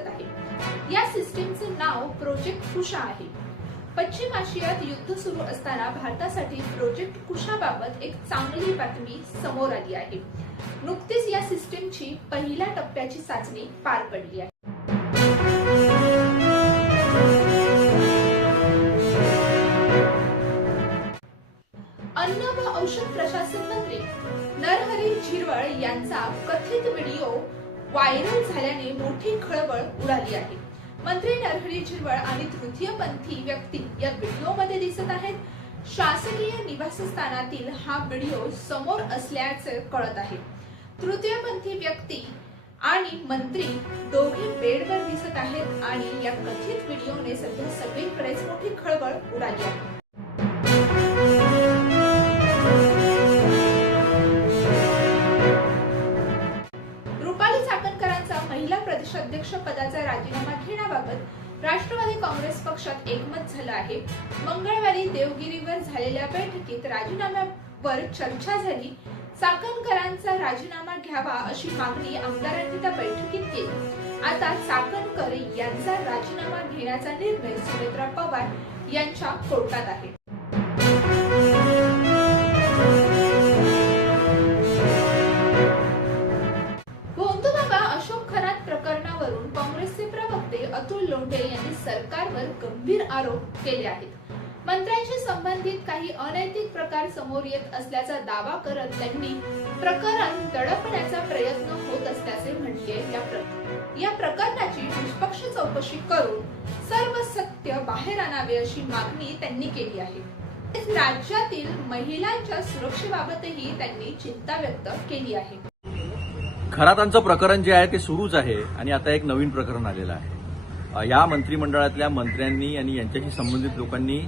करत आहे। या सिस्टीमचे नाव प्रोजेक्ट कुशा आहे। पश्चिम आशियात युद्ध सुरू असताना भारतासाठी प्रोजेक्ट कुशाबाबत एक चांगली बातमी समोर आली आहे। नुकतीच या सिस्टीमची पहिल्या टप्प्याची चाचणी पार पडली आहे। अन्न व औषध प्रशासन मंत्री नरहरी झिरवळ यांचा कथित व्हिडिओ व्हायरल झाल्याने मोठी खळबळ उडाली आहे। मंत्री नरहरी झिरवळ आणि तृतीयपंथी व्यक्ती या व्हिडिओमध्ये दिसत आहेत। शासकीय निवासस्थानातील हा व्हिडिओ समोर असल्याचे कळत आहे। तृतीयपंथी व्यक्ती आणि मंत्री दोघे बेडवर दिसत आहेत आणि या कथित व्हिडिओने सध्या सगळीकडेच मोठी खळबळ उडाली आहे। महिला प्रदेशाध्यक्ष पदाचा राजीनामा घेण्याबाबत राष्ट्रवादी काँग्रेस पक्षात एकमत झालं आहे। मंगळवारी देवगिरीवर झालेल्या बैठकीत राजीनाम्यावर चर्चा झाली। चाकणकरांचा राजीनामा घ्यावा अशी मागणी आमदारांनी त्या बैठकीत केली। आता चाकणकर यांचा राजीनामा घेण्याचा निर्णय सुनेत्रा पवार यांच्या कोर्टात आहे। काँग्रेसचे प्रवक्ते अतुल लोंढे यांनी सरकारवर गंभीर आरोप केले आहेत। मंत्र्यांशी संबंधित काही अनैतिक प्रकार समोर येत असल्याचा दावा करत त्यांनी प्रकरण दडपण्याचा प्रयत्न होत असल्याचे म्हटले। या प्रकरणाची निष्पक्ष चौकशी करून सर्व सत्य बाहेर आणावे अशी मागणी त्यांनी केली आहे। राज्यातील महिलांच्या सुरक्षेबाबतही त्यांनी चिंता व्यक्त केली आहे। खरातांचं प्रकरण जे आहे ते सुरूच आहे आणि आता एक नवीन प्रकरण आलेलं आहे। या मंत्रिमंडळातल्या मंत्र्यांनी आणि यांच्याशी संबंधित लोकांनी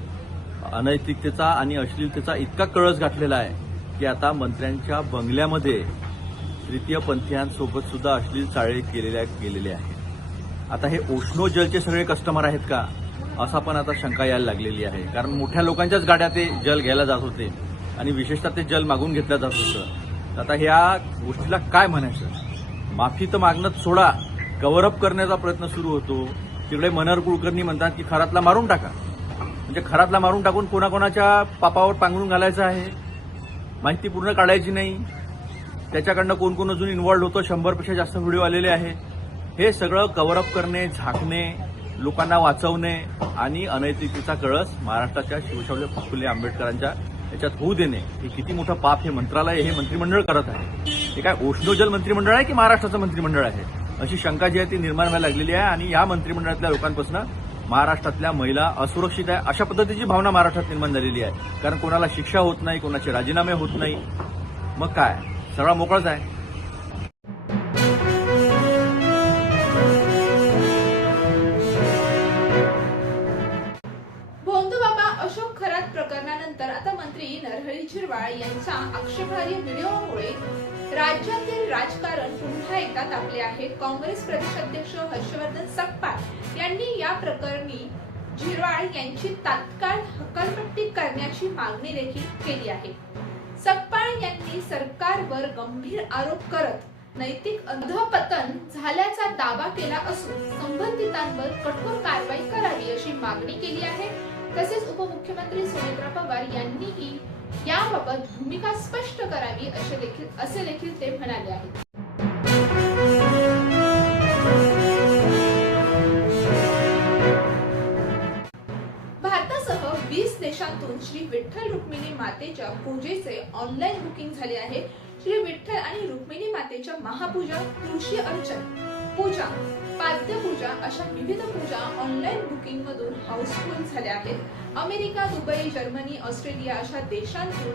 अनैतिकतेचा आणि अश्लीलतेचा इतका कळस घातलेला आहे की आता मंत्र्यांच्या बंगल्यामध्ये तृतीयपंथीयांसोबत सुद्धा अश्लील चाळे गेलेले आहेत। आता हे ओशनो जलचे सगळे कस्टमर आहेत का असा पण आता शंका यायला लागलेली आहे। कारण मोठ्या लोकांच्याच गाड्या ते जल घ्यायला जात होते आणि विशेषतः ते जल मागून घेतलं जात होतं। आता ह्या गोष्टीला काय म्हणायचं? माफी तर मागणंच सोडा, कव्हर अप करण्याचा प्रयत्न सुरू होतो। तिकडे मनोहर कुलकर्णी म्हणतात की खरातला मारून टाका। म्हणजे खरातला मारून टाकून कोणाकोणाच्या पापावर पांघरून घालायचं आहे, माहिती पूर्ण काढायची नाही, त्याच्याकडनं कोण कोण अजून इन्व्हॉल्ड होतं, 100पेक्षा जास्त व्हिडिओ आलेले आहे। हे सगळं कव्हर अप करणे, झाकणे, लोकांना वाचवणे आणि अनैतिकतेचा कळस महाराष्ट्राच्या शिवशाहू फुले आंबेडकरांच्या याच्यात होऊ देणे हे किती मोठं पाप हे मंत्रालय हे मंत्रिमंडळ करत आहे। हे काय ओशनो जल मंत्रिमंडळ आहे की महाराष्ट्राचं मंत्रिमंडळ आहे अशी शंका जी आहे ती निर्माण व्हायला लागलेली आहे। आणि या मंत्रिमंडळातल्या लोकांपासून महाराष्ट्रातल्या महिला असुरक्षित आहे अशा पद्धतीची भावना महाराष्ट्रात निर्माण झालेली आहे। कारण कोणाला शिक्षा होत नाही, कोणाचे राजीनामे होत नाही, मग काय सगळा मोकळाच आहे। प्रकरणानंतर आता मंत्री नरहरी झिरवळ यांच्या आक्षेपार्ह व्हिडिओमुळे राज्यातील राजकारण पुन्हा एकदा तापले आहे। काँग्रेस प्रदेशाध्यक्ष हर्षवर्धन सकपाळ यांनी या प्रकरणी झिरवळ यांची तात्काळ हकालपट्टी करण्याची मागणी देखील केली आहे। सकपाळ यांनी सरकारवर गंभीर आरोप करत नैतिक अधःपतन झाल्याचा दावा केला असून संबंधितांवर कठोर कारवाई करावी अशी मागणी केली आहे। तसेच उपमुख्यमंत्री सुनेत्रा पवार यांनीही याबाबत भूमिका स्पष्ट करावी असे देखील ते म्हणाले आहेत। भारतासह 20 देशांतून श्री विठ्ठल रुक्मिणी मातेच्या पूजेचे ऑनलाईन बुकिंग झाले आहे। श्री विठ्ठल आणि रुक्मिणी मातेच्या महापूजा, तुळशी अर्चन पूजा, पाद्यपूजा अशा विविध पूजा ऑनलाईन बुकिंग मधून हाऊसफुल झाल्या आहेत। अमेरिका, दुबई, जर्मनी, ऑस्ट्रेलिया अशा देशांतून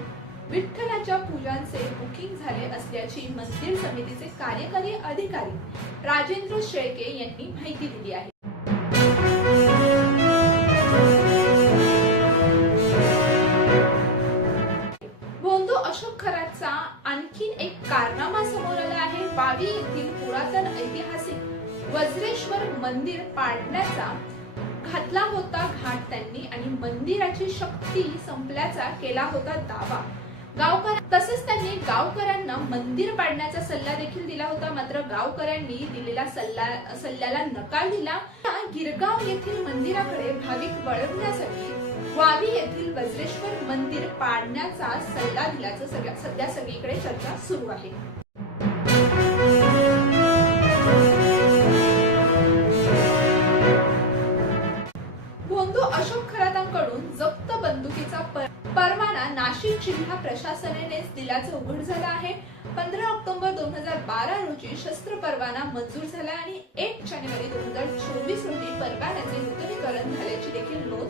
विठ्ठलाच्या पूजांचे बुकिंग झाले असल्याची मंदिर समितीचे कार्यकारी अधिकारी राजेंद्र शेळके यांनी माहिती दिली आहे। भोंदू अशोक खरातचा आणखीन एक कारनामा समोर आला आहे। वावी येथील पुरातन ऐतिहासिक वज्रेश्वर मंदिर पाडण्याचा घातला होता घाट त्यांनी आणि मंदिराची शक्ती संपल्याचा केला होता दावा। तसेच त्यांनी गावकऱ्यांना मंदिर पाडण्याचा सल्ला देखील दिला होता. मात्र गावकऱ्यांनी दिलेल्या सल्ल्याला नकार दिला. गिरगाव येथील मंदिराकडे भाविक वळवण्यासाठी वावी येथील वज्रेश्वर मंदिर पाडण्याचा सल्ला दिल्याचं सध्या सगळीकडे चर्चा सुरू आहे. भोंदू अशोक खरातांकडून जप्त बंदुकीचा परवाना नाशिक जिल्हा प्रशासनानेच दिल्याचं उघड झालं आहे. 15 ऑक्टोबर 2012 रोजी शस्त्र परवाना मंजूर झाला आणि 1 जानेवारी 2024 रोजी परवान्याचे नूतनीकरण झाल्याची देखील नोंद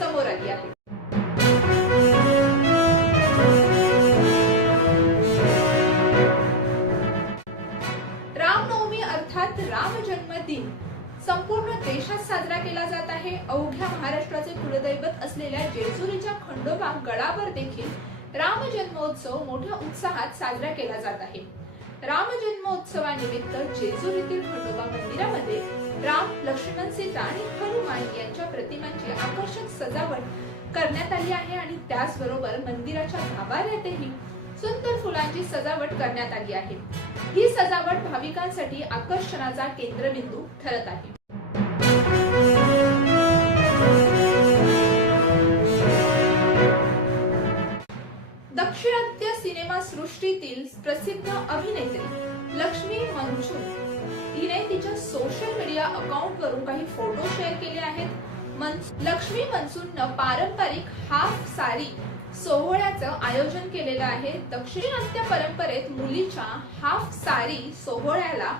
समोर आली आहे. रामनवमी अर्थात राम जन्मदिन संपूर्ण देशात साजरा केला जात आहे. अवघ्या महाराष्ट्राचे कुलदैवत असलेल्या जेजुरीच्या खंडोबा गडावर देखील राम जन्मोत्सव मोठ्या उत्साहात साजरा केला जात आहे. राम जन्मोत्सवानिमित्त जेजुरीतील खंडोबा मंदिरामध्ये राम, लक्ष्मण, सीता आणि हनुमान यांच्या प्रतिमांची आकर्षक सजावट करण्यात आली आहे आणि त्याचबरोबर मंदिराच्या गाभाऱ्यातही सुंदर फुलांची सजावट करण्यात आली आहे. ही सजावट भाविकांसाठी आकर्षणाचा केंद्रबिंदू ठरत आहे. दक्षिणात्य सिनेमा सृष्टीतील प्रसिद्ध अभिनेत्री लक्ष्मी मनसूर हिने तिच्या सोशल मीडिया अकाउंट वरून काही फोटो शेअर केले आहेत. लक्ष्मी मनसूरनं पारंपरिक हाफ साडी सोहळ्याचं आयोजन केलेलं आहे. दक्षिणात्य परंपरेत मुलीच्या हाफ साडी सोहळ्याला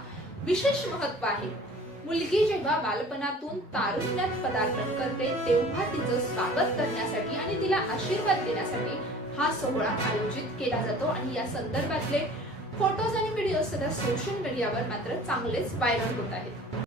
विशेष महत्व आहे. मुलगी जेव्हा बालपणातून तारुण्यात पदार्पण करते तेव्हा तिचं स्वागत करण्यासाठी आणि तिला आशीर्वाद देण्यासाठी हा सोहळा आयोजित केला जातो आणि या संदर्भातले फोटोज आणि व्हिडिओ सध्या सोशल मीडियावर मात्र चांगलेच व्हायरल होत आहेत.